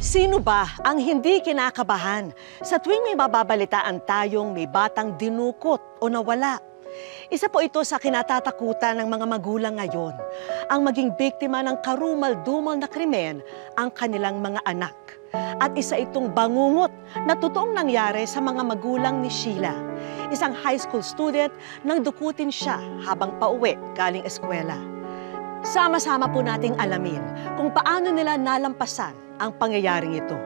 Sino ba ang hindi kinakabahan sa tuwing may mababalitaan tayong may batang dinukot o nawala? Isa po ito sa kinatatakutan ng mga magulang ngayon, ang maging biktima ng karumal-dumal na krimen ang kanilang mga anak. At isa itong bangungot na totoong nangyari sa mga magulang ni Sheila. Isang high school student nang dukutin siya habang pauwi galing eskwela. Sama-sama po nating alamin kung paano nila nalampasan ang pangyayaring ito.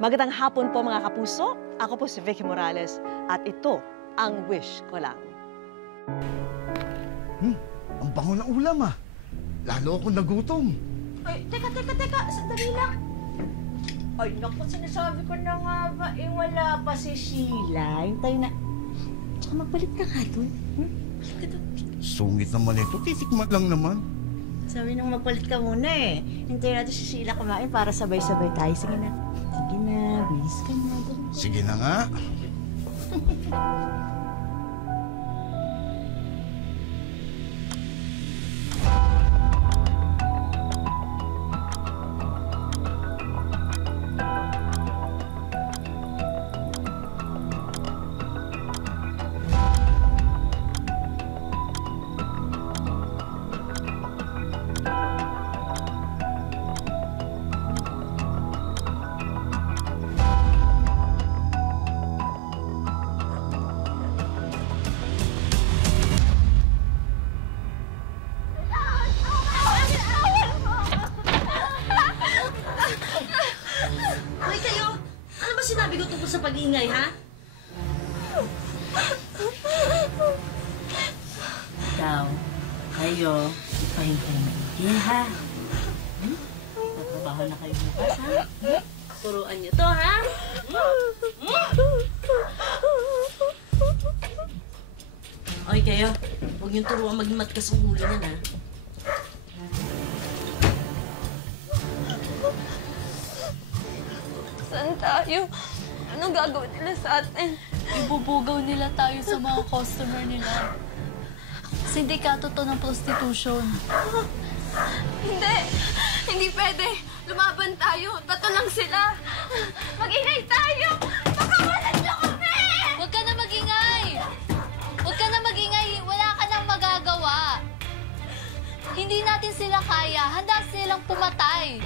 Magandang hapon po mga kapuso. Ako po si Vicky Morales at ito ang Wish Ko Lang. Ang bango ng ulam ah. Lalo akong nagutom. Ay, teka, sandali lang. Ay, naku, sinasabi ko na nga ba, wala pa si Sheila. Hintay na. Tsaka magpalit ka ka doon. Balik ka doon. Sungit naman ito. Titikman lang naman. Sabi nung magpalit ka muna eh. Hintayin natin si Sheila kumain para sabay-sabay tayo. Sige na. Sige na, bis ka na. Sige na nga. Sinabi ko tungkol sa pag-ingay, ha? Ikaw, kayo, ipahintay na itin, ha? Tatrabaho na kayo bukas, ha? Turuan niyo to, ha? Okay kayo, huwag niyong turuan maging matkas ang ulo niyan, ha? Saan tayo? Anong gagawin nila sa atin? Ibubugaw nila tayo sa mga customer nila. Sindikato to ng prostitution. Hindi! Hindi pwede! Lumaban tayo! Bato lang sila! Mag-ingay tayo! Pakawalan niyo kami! Huwag ka na mag-ingay! Huwag ka na mag-ingay! Wala ka nang magagawa! Hindi natin sila kaya. Handa silang pumatay.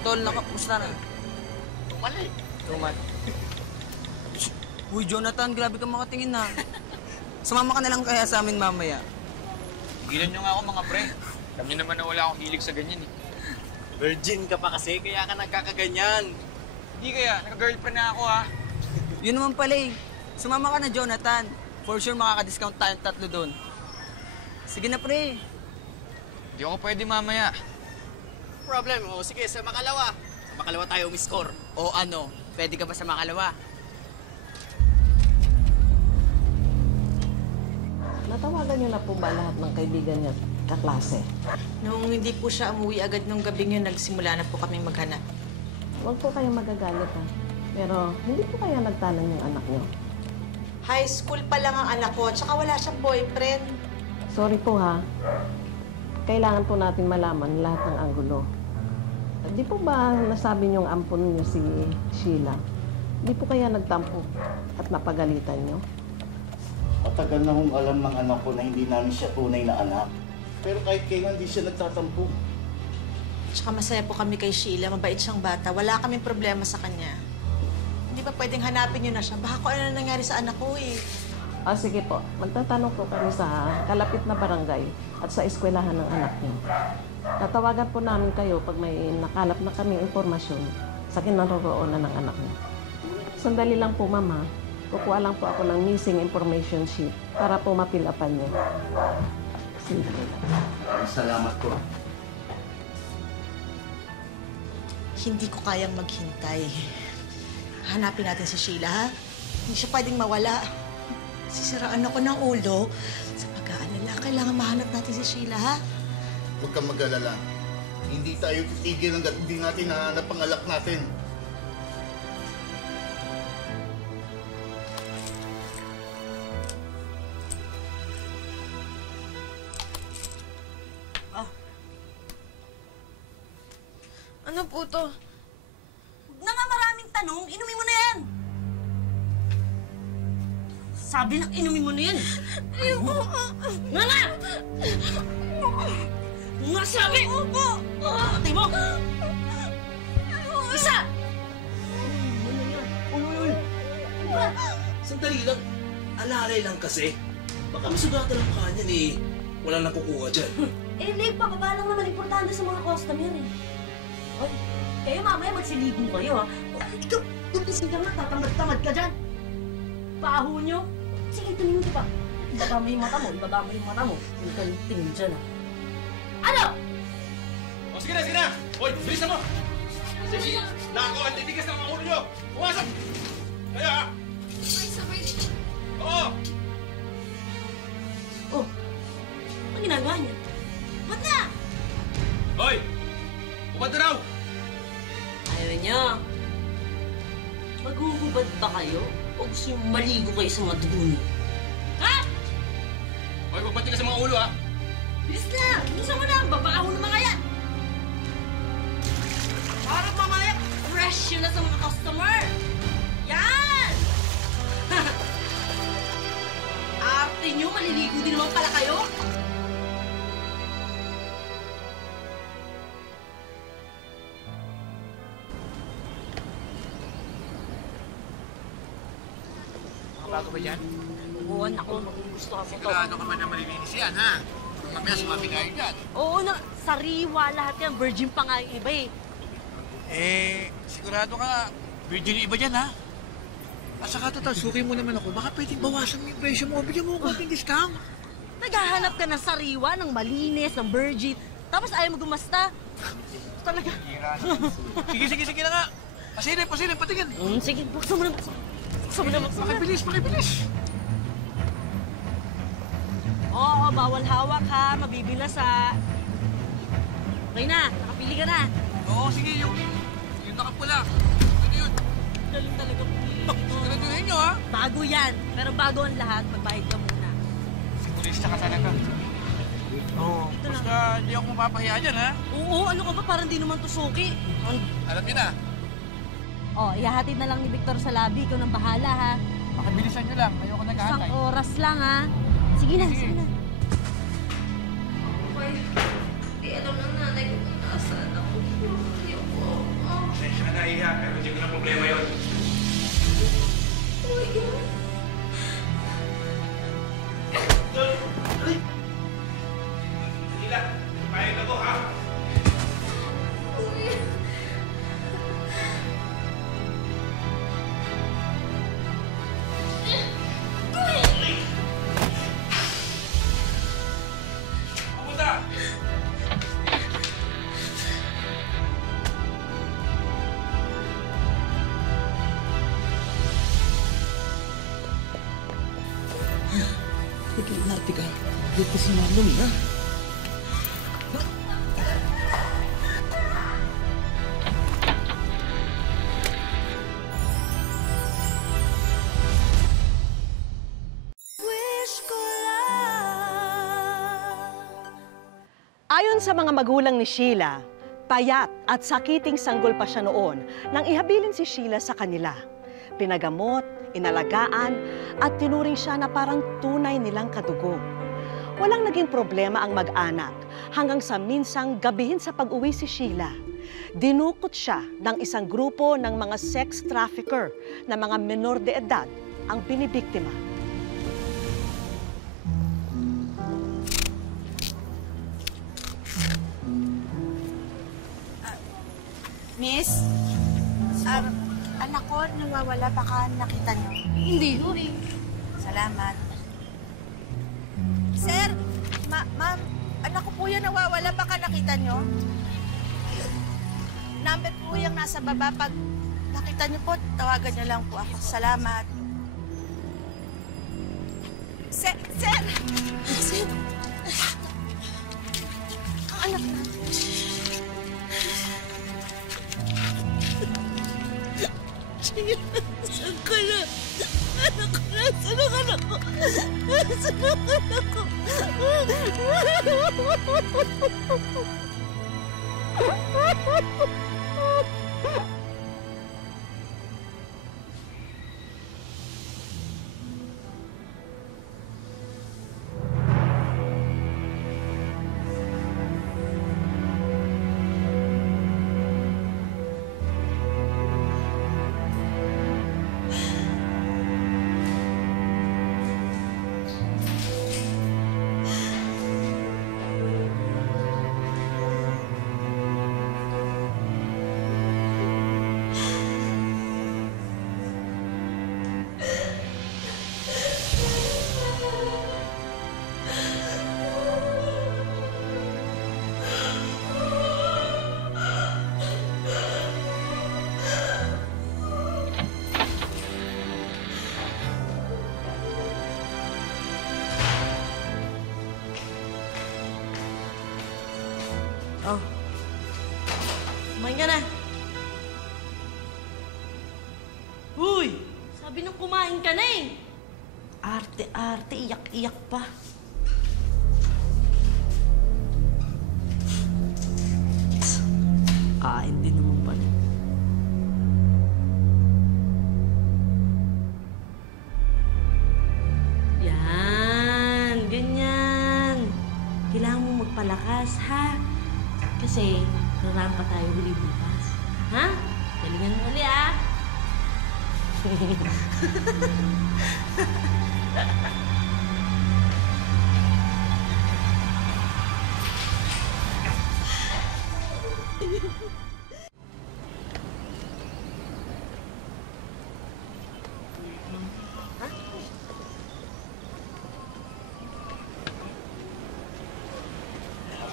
Tol, nakapusta na. Tumal. Uy, Jonathan, grabe ka makatingin na. Sumama ka na lang kaya sa amin mamaya. Gilan nyo nga ako mga pre. Alam nyo naman na wala akong hilig sa ganyan eh. Virgin ka pa kasi, kaya ka nagkakaganyan. Hindi kaya, naka-girlfriend na ako ha. Yun naman pala eh. Sumama ka na, Jonathan. For sure makaka-discount tayong tatlo doon. Sige na, pre. Hindi ako pwede mamaya. Problem, o sige, sa makalawa. Sa makalawa tayo umiscore. O ano, pwede ka ba sa makalawa? Natawagan niyo na po ba lahat ng kaibigan niyo kaklase? Nung hindi po siya umuwi agad nung gabing yun, nagsimula na po kaming maghanap. Huwag po kayong magagalit, ha? Pero hindi po kaya nagtanan yung anak niyo? High school pa lang ang anak ko, tsaka wala siyang boyfriend. Sorry po, ha? Kailangan po natin malaman lahat ng anggulo. Di po ba nasabi niyong ampon niyo si Sheila? Di po kaya nagtampo at napagalitan niyo? Matagal na kong alam ng anak ko na hindi namin siya tunay na anak. Pero kahit kailan hindi siya nagtatampo. Tsaka masaya po kami kay Sheila, mabait siyang bata. Wala kaming problema sa kanya. Hindi ba pwedeng hanapin niyo na siya? Baka kung ano na nangyari sa anak ko eh. Sige po. Magtatanong po kami sa kalapit na barangay at sa eskwelahan ng anak niyo. Tatawagan po namin kayo pag may nakalap na kaming impormasyon sa kinaroroonan ng anak niyo. Sandali lang po, Mama. Kukuha lang po ako ng missing information sheet para po mapilapan niyo. Sandali lang. Salamat po. Hindi ko kayang maghintay. Hanapin natin si Sheila, ha? Hindi siya pwedeng mawala. Sisiraan ako ng ulo. Sa pag-aalala, kailangan mahanap natin si Sheila, ha? Huwag kang mag-alala. Hindi tayo titigil hanggat hindi natin nahanap ang alak natin. Ano po to? Huwag na nga maraming tanong, inumin mo na yan! Sabi na inumin mo na yan! Ayoko. Nga nga! Nga sabi! Opo. Patay mo! Isa! Sandali lang. Alalay lang kasi. Baka masugatan ang mukha niyan eh. Wala nang kukuha dyan. Eh, Leg, pababa lang naman importante sa mga customer eh. Ay, kayo mamaya magsiligo kayo ha. Kasi ka nga, tatamad-tamad ka dyan. Paho nyo. Sige, tumingin ka pa. Ibaba mo yung mata mo, ibaba mo yung mata mo. Huwag kang tingin dyan ha. Ano? O sige na! Hoy, bilis na mo! Sige, nako, ang titigas ng mga ulo nyo! Pumasok! Kaya ha! Sabay dito. Oo! Oh, ang ginagawa niya? Ba't na? Hoy! Ubad na raw! Ayaw niya. Maghuhubad ba kayo? O gusto yung maligo kayo sa mga dugo niyo? Ha? Hoy, magpati ka sa mga ulo ha! Bilis na! Gusto mo na! Babaho ng mga yan! Para mamaya, fresh yun na sa mga customer! Yan! Arte nyo, maliligo din naman pala kayo! Bago ba dyan? Buwan ako, gusto ako to. Sigurado ka ba na malilinis yan ha? Mamaya sumabi kayo dyan. Oo na, sariwa lahat yan. Virgin pa nga yung iba eh. Sigurado ka, virgin yung iba dyan ha? At saka total, suki mo naman ako. Baka pwedeng bawasan mo yung presyo mo. Bigyan mo ako konting discount. Naghahanap ka ng sariwa, ng malinis, ng virgin. Tapos ayaw mo gumasta. Talaga. Sige na nga. Pasilin, patingin. Sige, buksan mo na. Pakibilis. Oo, bawal hawak ha. Mabibilas ha. Okay na, nakapili ka na. Oo, sige, yung nakapula. Ano yun? Galing talaga pumili. Siguraduhin nyo ha? Bago yan. Pero bago ang lahat, magbayad ka muna. Sigurista ka talaga. Oo, basta hindi ako mapapahiya dyan ha? Oo, ano ka ba? Parang di naman to suki. Alam niyo na. Oh, ihahatid na lang ni Victor sa labi. Ikaw nang bahala ha. Pakibilisan nyo lang. Ayoko naghahatay. Isang oras lang ha. Sige na. Hoy, di alam ng nanay ko kung nasaan ako. Ayoko. Pasensya ka na, Iha. Pero hindi ko na problema yun. Oh my God. Hila, payag na to ha? Tika. Dito si Manong ha? Ayon sa mga magulang ni Sheila, payat at sakiting sanggol pa siya noon nang ihabilin si Sheila sa kanila. Pinagamot, inalagaan, at tinuring siya na parang tunay nilang kadugo. Walang naging problema ang mag-anak hanggang sa minsang gabihin sa pag-uwi si Sheila. Dinukot siya ng isang grupo ng mga sex trafficker na mga menor de edad ang binibiktima. Miss, anak ko nawawala, baka nakita niyo. Hindi ho eh. Salamat. Sir, ma'am, anak ko po yan nawawala, baka nakita niyo. Number po yung nasa baba. Pag nakita niyo po, tawagan niyo lang po ako. Salamat. Sir! Sir! Ang anak natin. Sheila, saan ka na? Anak ko na, saan ang anak ko? Saan ang anak ko? Oh. Kumain ka na. Uy! Sabi nung kumain ka na eh. Arte-arte, iyak-iyak pa. Kain din naman pala. Yan, ganyan. Kailangan mo magpalakas, ha? Kasi rarampa tayo uli bukas. Ha? Galingan mo uli, ah.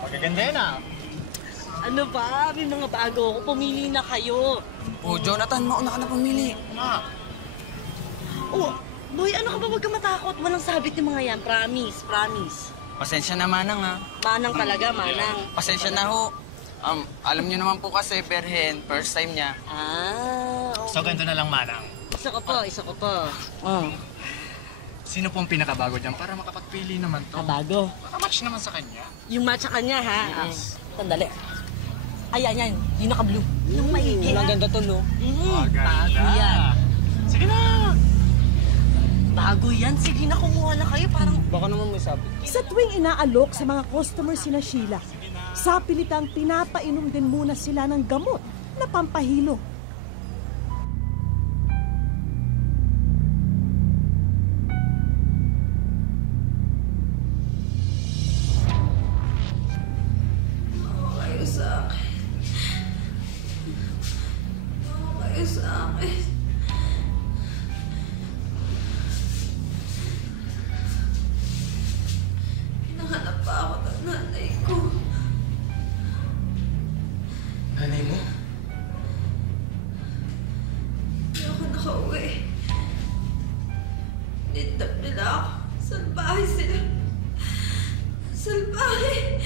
Magaganda yan ah. Ano ba? May mga bago ako. Pumili na kayo. Oh, Jonathan, mauna ka na pumili. Oh, boy, ano ka ba? Huwag ka matakot. Walang sabit yung mga yan. Promise, promise. Pasensya na, Manang, ha? Manang talaga, manang. Pasensya na ho. Alam niyo naman po kasi, Berhen, first time niya. Ah, okay. So, ganito na lang, Manang. Isa ko po. Oh. Sino pong pinakabago dyan para makapagpili naman to? Bago. Makamatch naman sa kanya. Yung match sa kanya, ha? Sandali. Ayan, yan. Yung naka-blue. Yung maigi, ha? Ang ganda to, no? Bago yan. Sige na! Bago yan. Sige na, kumuha na kayo. Parang... Baka naman may sabi. Sa tuwing inaalok sa mga customers sina Sheila, sa pilitang pinapainom din muna sila ng gamot na pampahilo. Kayo sa akin. Kayo sa akin. Hinahanap pa ako ng nanay ko. Nanay mo? Hindi ako nakauwi. Nitap nila ako. Salbahe sila. Salbahe.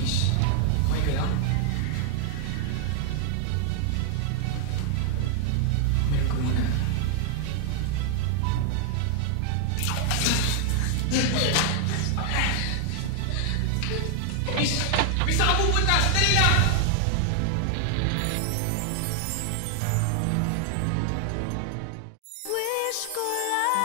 Miss, okay ka lang? Meron ko muna. Miss! Miss, saan ka pupunta? Sandali lang! Wish ko lang.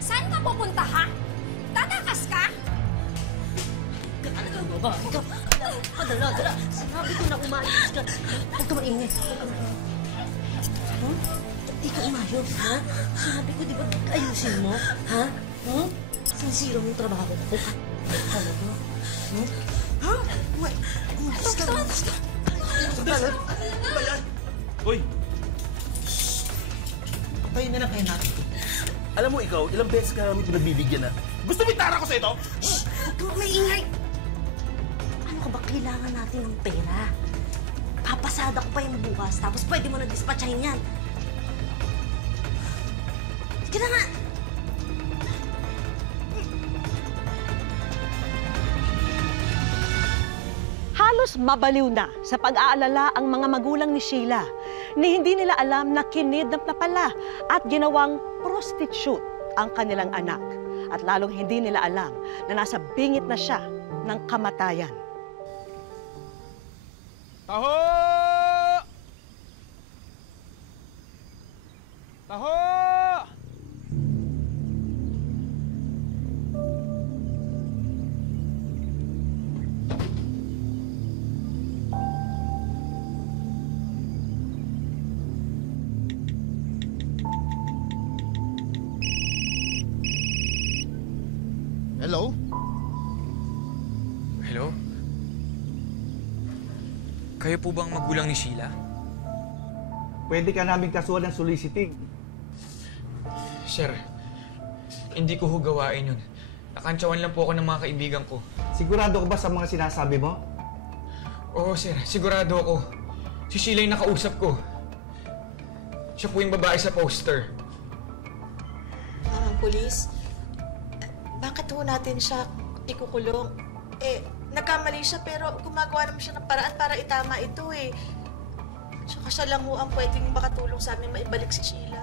Saan ka pupunta, ha? Tatakas ka? Ano ka ba? Ikaw, dala. Sinabi ko na umayos ka. Huwag ka maingay. Huh? Hindi ka umayos, ha? Sinabi ko, di ba, ayusin mo? Ha? Huh? Sinsiro mo yung trabaho ko. Talaga? Huh? Ha? Basta. Uy! Patayin na lang kayo natin. Alam mo ikaw, ilang beses ka namin pinagbibigyan na. Gusto mo itara ko sa ito? Shh! Huwag may ingay! Ano ka ba? Kailangan natin ng pera. Papasada ko pa yung bukas, tapos pwede mo na dispatchahin yan. Sige na nga! Halos mabaliw na sa pag-aalala ang mga magulang ni Sheila ni hindi nila alam na kinidnap na pala at ginawang prostitute ang kanilang anak. At lalong hindi nila alam na nasa bingit na siya ng kamatayan. Taho! Taho! Hello? Hello? Kayo po bang magulang ni Sheila? Pwede ka namin kasuhan ng soliciting. Sir, hindi ko ho gawain yun. Nakantsawan lang po ako ng mga kaibigan ko. Sigurado ka ba sa mga sinasabi mo? Oo, sir. Sigurado ako. Si Sheila yung nakausap ko. Siya po yung babae sa poster. Pulis, bakit ho natin siya ikukulong? Nagkamali siya pero gumagawa naman siya ng paraan para itama ito eh. Tsaka siya lang ho ang pwedeng makatulong sa amin maibalik si Sheila.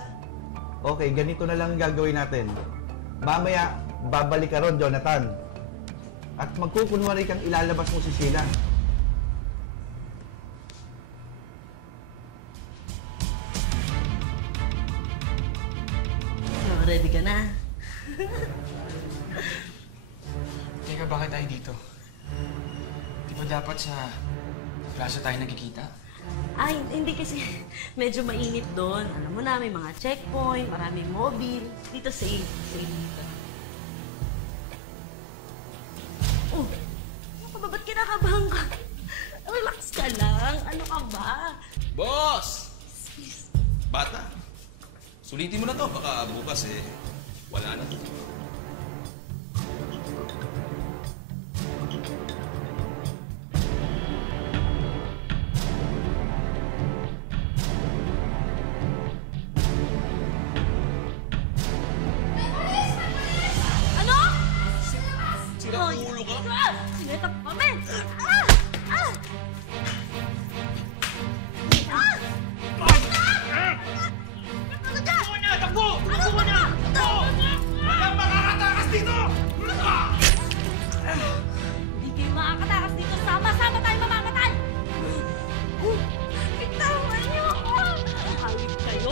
Okay, ganito na lang ang gagawin natin. Mamaya, babalik ka ron, Jonathan. At magkukunwari kang ilalabas mo si Sheila. Ready ka na? Teka, bakit tayo dito? Di ba dapat sa plaza tayo nagkikita? Ay, hindi kasi medyo mainit doon. Alam mo na, may mga checkpoint, maraming mobile. Dito safe. Safe dito. Oh, ano ka ba? Ba't kinakabahan ka? Relax ka lang. Ano ka ba? Boss! Bata, sulitin mo na to. Baka bukas wala na to. Ano? Sira ulo ka? Sineta pa kami! Takbo na! Takbo! Takbo na! Takbo! Walang makakatakas dito! Hindi kayo makakatakas dito. Sama-sama tayo mamamatay! Bitawan niyo ako! Hawig kayo?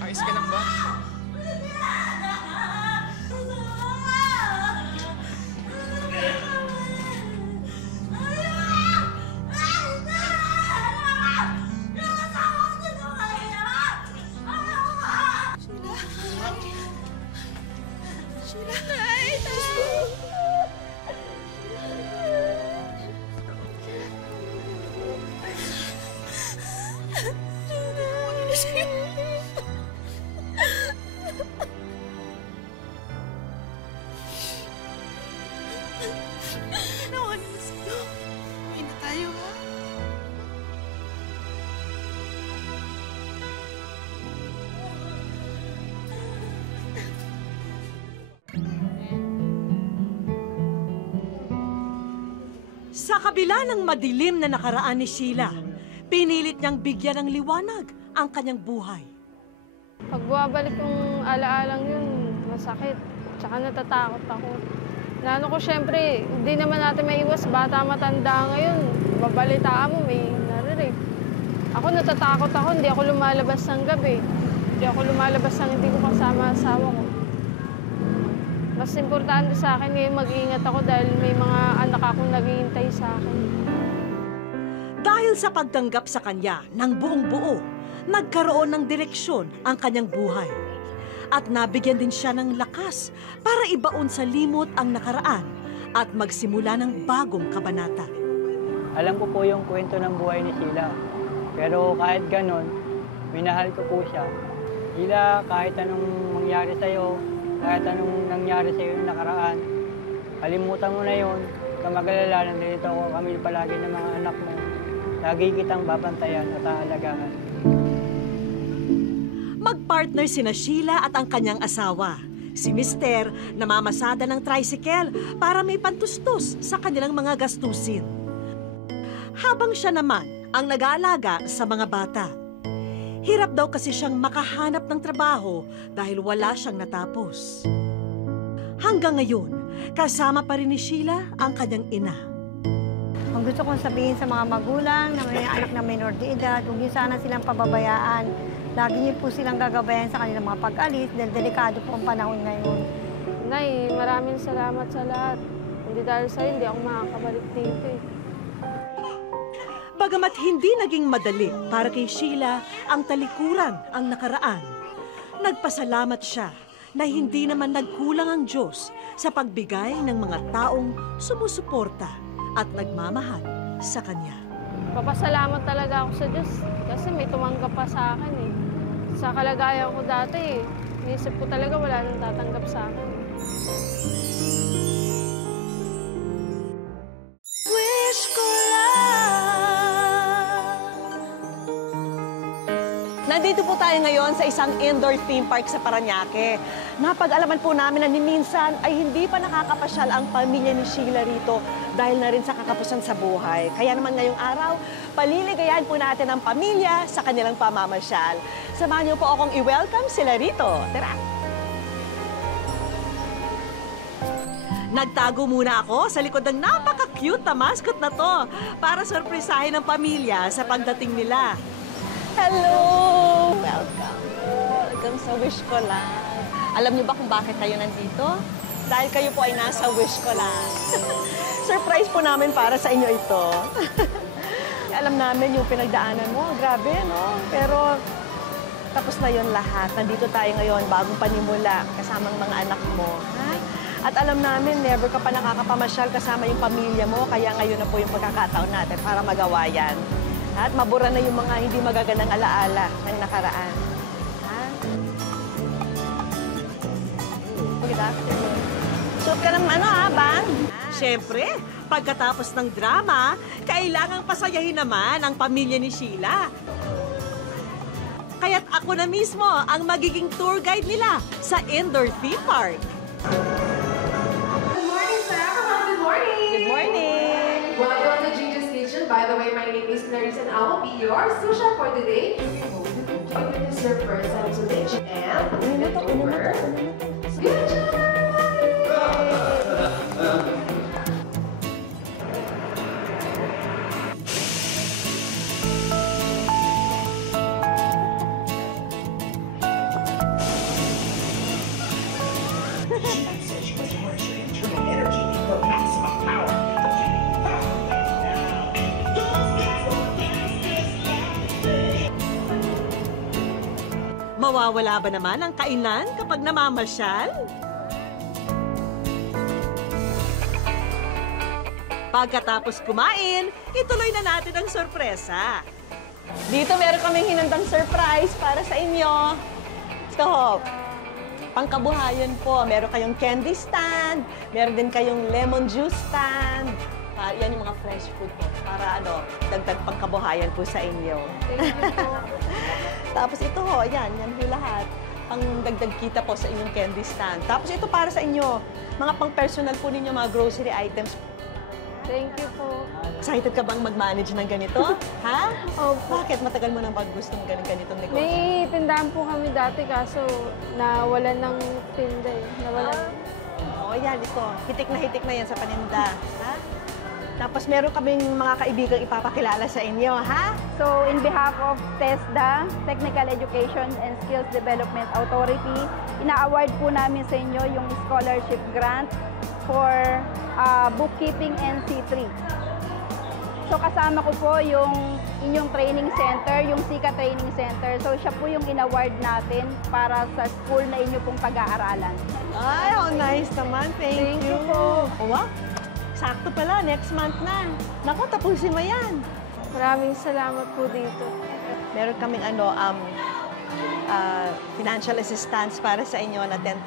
Ayos ka lang ba? Uwi na tayo, ha? Sa kabila ng madilim na nakaraan ni Sheila, pinilit niyang bigyan ng liwanag ang kanyang buhay. Pag bumabalik yung alaalang yun, masakit. Tsaka natatakot ako. Naano ko, syempre, hindi naman natin maiwas. Bata matanda ngayon, babalitaan mo, may naririnig. Ako natatakot ako, hindi ako lumalabas ng gabi. Hindi ako lumalabas ng hindi ko kasama asawa ko. Mas importante sa akin ngayon mag-iingat ako dahil may mga anak akong naghihintay sa akin. Dahil sa pagtanggap sa kanya ng buong buo, nagkaroon ng direksyon ang kanyang buhay. At nabigyan din siya ng lakas para ibaon sa limot ang nakaraan at magsimula ng bagong kabanata. Alam ko po yung kwento ng buhay ni Sheila. Pero kahit ganon, minahal ko po siya. Sheila, kahit anong mangyari sa'yo, kahit anong nangyari sa'yo yung nakaraan, kalimutan mo na yun. Kamagalala, nandito ako kami palagi ng mga anak mo. Lagi kitang babantayan at aalagaan. Magpartner sina Sheila at ang kanyang asawa. Si Mister namamasada ng tricycle para may pantustos sa kanilang mga gastusin. Habang siya naman ang nag-aalaga sa mga bata. Hirap daw kasi siyang makahanap ng trabaho dahil wala siyang natapos. Hanggang ngayon, kasama pa rin ni Sheila ang kanyang ina. Ang gusto kong sabihin sa mga magulang na may anak na minor de edad, huwag niyo sana silang pababayaan. Lagi niyo po silang gagabayan sa kanilang mga pag-alis dahil delikado po ang panahon ngayon. Nay, maraming salamat sa lahat. Hindi dahil sa'yo, hindi ako makakabalik dito eh. Bagamat hindi naging madali para kay Sheila ang talikuran ang nakaraan, nagpasalamat siya na hindi naman nagkulang ang Diyos sa pagbigay ng mga taong sumusuporta at nagmamahal sa Kanya. Papasalamat talaga ako sa Diyos kasi may tumanggap pa sa akin eh. Sa kalagayan ko dati, inisip ko talaga wala nang tatanggap sa akin. Wish ko lang. Nandito po tayo ngayon sa isang indoor theme park sa Parañaque. Napag-alaman po namin na minsan ay hindi pa nakakapasyal ang pamilya ni Sheila rito dahil na rin sa kakapusan sa buhay. Kaya naman ngayong araw, paliligayahan po natin ang pamilya sa kanilang pamamasyal. Samahan niyo po akong i-welcome sila rito. Tara! Nagtago muna ako sa likod ng napaka-cute na mascot na to para sorpresahin ang pamilya sa pagdating nila. Hello! Welcome. Welcome sa Wish Ko Lang. Alam niyo ba kung bakit kayo nandito? Dahil kayo po ay nasa Wish Ko Lang. Surprise po namin para sa inyo ito. Alam namin yung pinagdaanan mo. Grabe, no? Pero tapos na yun lahat. Nandito tayo ngayon, bagong panimula, kasama ang mga anak mo. Ha? At alam namin, never ka pa nakakapamasyal kasama yung pamilya mo, kaya ngayon na po yung pagkakataon natin para magawa yan. At mabura na yung mga hindi magagandang alaala ng nakaraan. Ha? Good afternoon. Suot ka ng Bang? Siyempre, pagkatapos ng drama, kailangang pasayahin naman ang pamilya ni Sheila. Kaya't ako na mismo ang magiging tour guide nila sa indoor theme park. Good morning, sir. Good morning. Good morning. Welcome to Gigi's Kitchen. By the way, my name is Larissa and I will be your sous chef for today. This is your first time to dish and the over. Good job! Mawawala ba naman ang kainan kapag namamasyal? Pagkatapos kumain, ituloy na natin ang sorpresa. Dito meron kaming hinandang surprise para sa inyo. Ito, pangkabuhayan po. Meron kayong candy stand, meron din kayong lemon juice stand. Yan yung mga fresh food po para dagdag pangkabuhayan po sa inyo. Thank you po. Tapos ito ho, yan ho lahat. Pang dagdag kita po sa inyong candy stand. Tapos ito para sa inyo, mga pang-personal po ninyo, mga grocery items. Thank you po. Excited ka bang mag-manage ng ganito? Ha? Opo. Bakit? Matagal mo nang gustong ganitong negosyo? May tindahan po kami dati kaso nawalan ng tinda eh. Nawalan. Oo, yan ito. Hitik na yan sa paninda. Ha? Tapos meron kaming mga kaibigang ipapakilala sa inyo, ha? So, in behalf of TESDA, Technical Education and Skills Development Authority, ina-award po namin sa inyo yung scholarship grant for bookkeeping NC3. So, kasama ko po yung inyong training center, yung Sika Training Center. So siya po yung in-award natin para sa school na inyo pong pag-aaralan. Ay, how nice naman. Thank you po. Wow, sakto pala, next month na. Naku, tapusin mo yan. Maraming salamat po dito. Meron kaming financial assistance para sa inyo na 10,000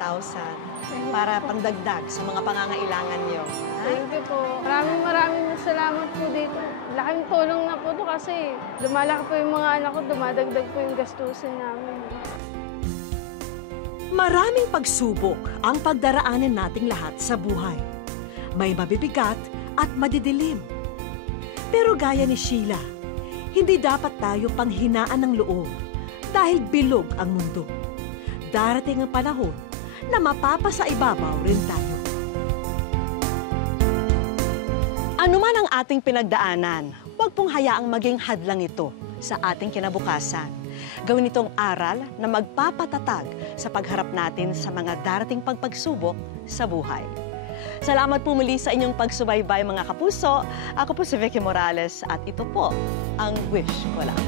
para pandagdag sa mga pangangailangan niyo. Thank you po. Maraming salamat po dito. Laking tulong na po ito kasi lumalaki po yung mga anak ko, dumadagdag po yung gastusin namin. Maraming pagsubok ang pagdaraanan nating lahat sa buhay. May mabibigat at madidilim. Pero gaya ni Sheila, hindi dapat tayo panghinaan ng loob dahil bilog ang mundo. Darating ang panahon na mapapasaibabaw rin tayo. Ano man ang ating pinagdaanan, huwag pong hayaang maging hadlang ito sa ating kinabukasan. Gawin itong aral na magpapatatag sa pagharap natin sa mga darating pagpagsubok sa buhay. Salamat po muli sa inyong pagsubaybay mga kapuso. Ako po si Vicky Morales at ito po ang Wish Ko Lang.